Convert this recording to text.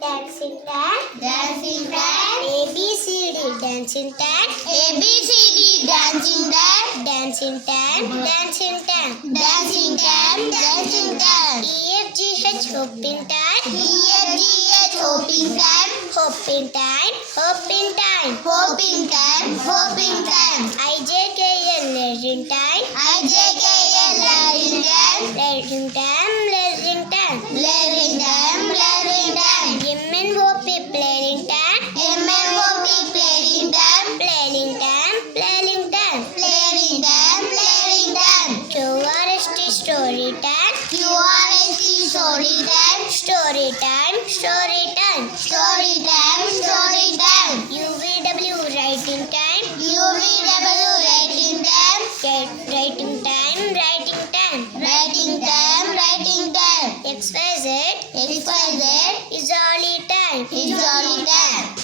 Dancing tag. Dancing tag. ABCD. Dancing tag. ABCD. Dancing tag. Dancing tag. Dancing tag. Dancing tag. Dancing tag. EFGH hoping tag. EFGH hoping tag. Hoping tag. Hoping tag. Hoping tag. Hoping tag. IJKL learning tag. IJKL learning tag. Learning tag. Learning tag. Learning tag. Learning tag. MNOP playing tag. MNOP playing tag. Playing tag. Playing tag. Playing tag. Playing tag. QRST story tag. QRST story tag. Story time. Story time. Story time. Story time. UVW writing time. UVW writing time. Writing time. Writing time. Writing time. Writing time. XYZ. XYZ is only time. Is only time.